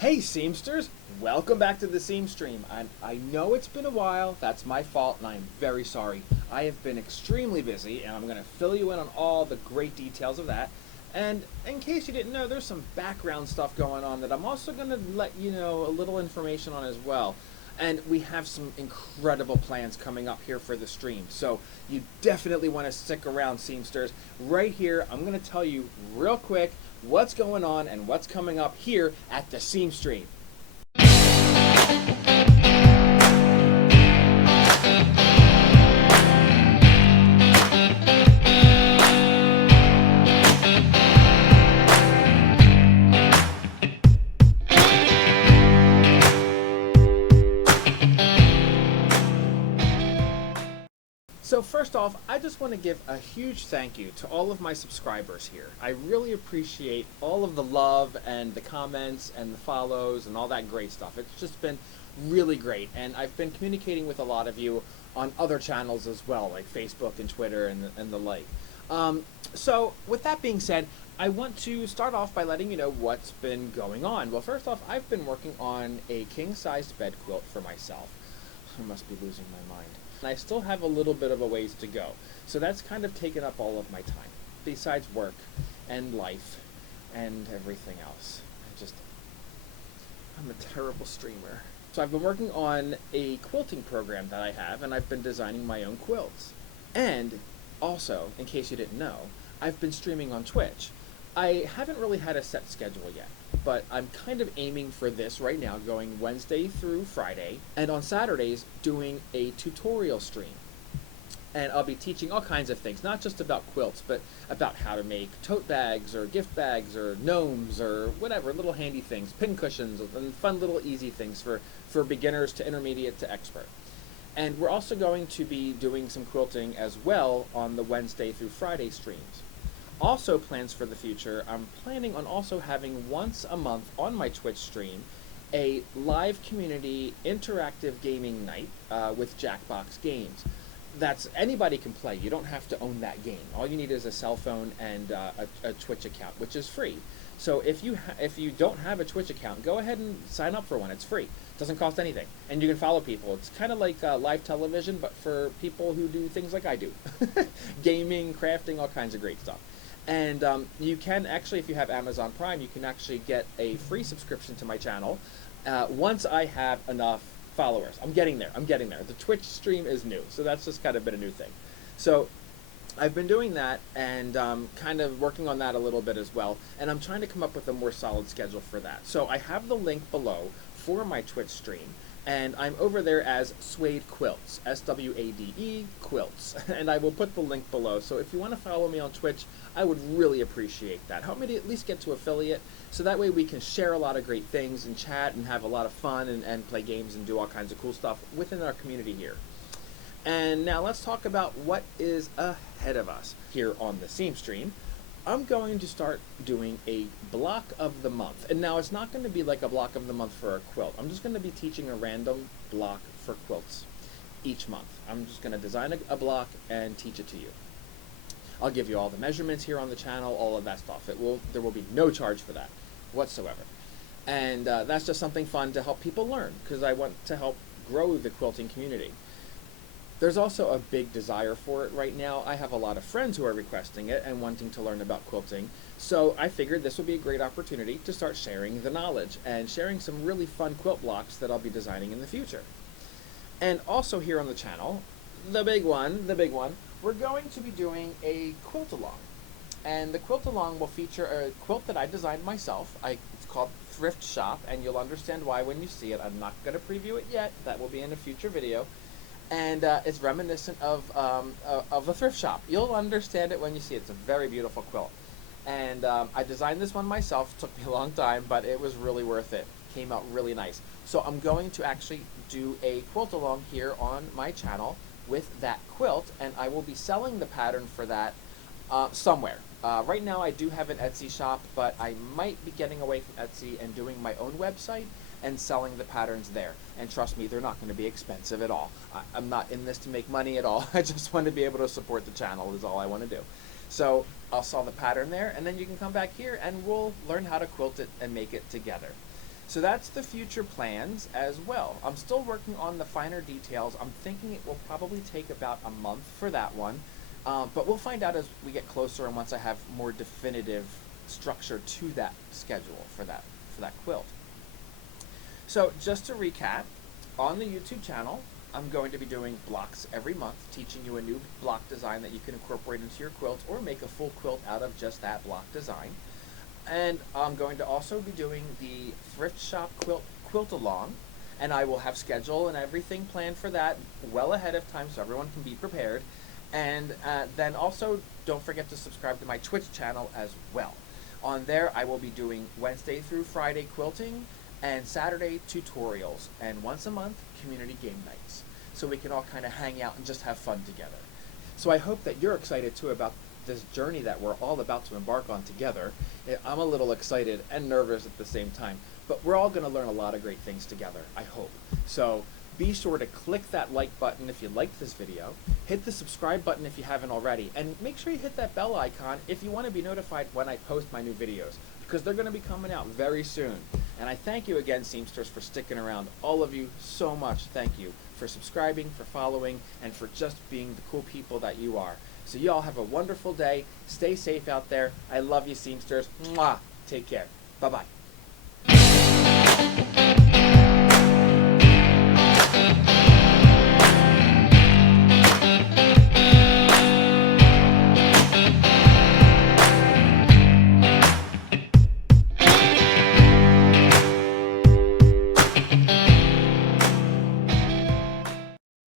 Hey seamsters, welcome back to the Seam Stream. I know it's been a while, that's my fault, and I am very sorry. I have been extremely busy, and I'm going to fill you in on all the great details of that. And in case you didn't know, there's some background stuff going on that I'm also going to let you know a little information on as well. And we have some incredible plans coming up here for the stream, so you definitely want to stick around, seamsters. Right here, I'm going to tell you real quick what's going on and what's coming up here at the Seam Stream. So first off, I just want to give a huge thank you to all of my subscribers here. I really appreciate all of the love and the comments and the follows and all that great stuff. It's just been really great, and I've been communicating with a lot of you on other channels as well, like Facebook and Twitter and the like. So with that being said, I want to start off by letting you know what's been going on. Well, first off, I've been working on a king-sized bed quilt for myself. I must be losing my mind. And I still have a little bit of a ways to go. So that's kind of taken up all of my time, besides work and life and everything else. I'm a terrible streamer. So I've been working on a quilting program that I have, and I've been designing my own quilts. And also, in case you didn't know, I've been streaming on Twitch. I haven't really had a set schedule yet, but I'm kind of aiming for this right now, going Wednesday through Friday, and on Saturdays doing a tutorial stream. And I'll be teaching all kinds of things, not just about quilts, but about how to make tote bags or gift bags or gnomes or whatever, little handy things, pin cushions, and fun little easy things for beginners to intermediate to expert. And we're also going to be doing some quilting as well on the Wednesday through Friday streams. Also, plans for the future, I'm planning on also having once a month on my Twitch stream a live community interactive gaming night with Jackbox Games. That's anybody can play. You don't have to own that game. All you need is a cell phone and a Twitch account, which is free. So if you don't have a Twitch account, go ahead and sign up for one. It's free. It doesn't cost anything, and you can follow people. It's kind of like live television, but for people who do things like I do, gaming, crafting, all kinds of great stuff. And you can actually, if you have Amazon Prime, you can actually get a free subscription to my channel once I have enough followers. I'm getting there. The Twitch stream is new, so that's just kind of been a new thing. So I've been doing that and kind of working on that a little bit as well, and I'm trying to come up with a more solid schedule for that. So I have the link below for my Twitch stream, and I'm over there as Swade Quilts, S-W-A-D-E Quilts, and I will put the link below. So if you want to follow me on Twitch, I would really appreciate that. Help me to at least get to affiliate, so that way we can share a lot of great things and chat and have a lot of fun and play games and do all kinds of cool stuff within our community here. And now let's talk about what is ahead of us here on the Seam Stream. I'm going to start doing a block of the month. And now it's not going to be like a block of the month for a quilt. I'm just going to be teaching a random block for quilts each month. I'm just going to design a block and teach it to you. I'll give you all the measurements here on the channel, all of that stuff. There will be no charge for that whatsoever. And that's just something fun to help people learn, because I want to help grow the quilting community. There's also a big desire for it right now. I have a lot of friends who are requesting it and wanting to learn about quilting, so I figured this would be a great opportunity to start sharing the knowledge and sharing some really fun quilt blocks that I'll be designing in the future. And also here on the channel, the big one, we're going to be doing a Quilt Along. And the Quilt Along will feature a quilt that I designed myself. It's called Thrift Shop, and you'll understand why when you see it. I'm not going to preview it yet. That will be in a future video. And it's reminiscent of the thrift shop. You'll understand it when you see it. It's a very beautiful quilt. And I designed this one myself. It took me a long time, but it was really worth it. Came out really nice. So I'm going to actually do a quilt along here on my channel with that quilt, and I will be selling the pattern for that somewhere. Right now I do have an Etsy shop, but I might be getting away from Etsy and doing my own website and selling the patterns there. And trust me, they're not going to be expensive at all. I'm not in this to make money at all. I just want to be able to support the channel is all I want to do. So I'll sell the pattern there, and then you can come back here and we'll learn how to quilt it and make it together. So that's the future plans as well. I'm still working on the finer details. I'm thinking it will probably take about a month for that one, but we'll find out as we get closer and once I have more definitive structure to that schedule for that quilt. So just to recap, on the YouTube channel, I'm going to be doing blocks every month, teaching you a new block design that you can incorporate into your quilt or make a full quilt out of just that block design. And I'm going to also be doing the thrift shop quilt along, and I will have schedule and everything planned for that well ahead of time so everyone can be prepared. And then also don't forget to subscribe to my Twitch channel as well. On there I will be doing Wednesday through Friday quilting and Saturday tutorials, and once a month community game nights, so we can all kind of hang out and just have fun together. So I hope that you're excited too about this journey that we're all about to embark on together. I'm a little excited and nervous at the same time, but we're all going to learn a lot of great things together, I hope. So be sure to click that like button if you liked this video, hit the subscribe button if you haven't already, and make sure you hit that bell icon if you want to be notified when I post my new videos, because they're going to be coming out very soon. And I thank you again, Seamsters, for sticking around. All of you, so much thank you for subscribing, for following, and for just being the cool people that you are. So you all have a wonderful day. Stay safe out there. I love you, Seamsters. Mwah. Take care. Bye-bye.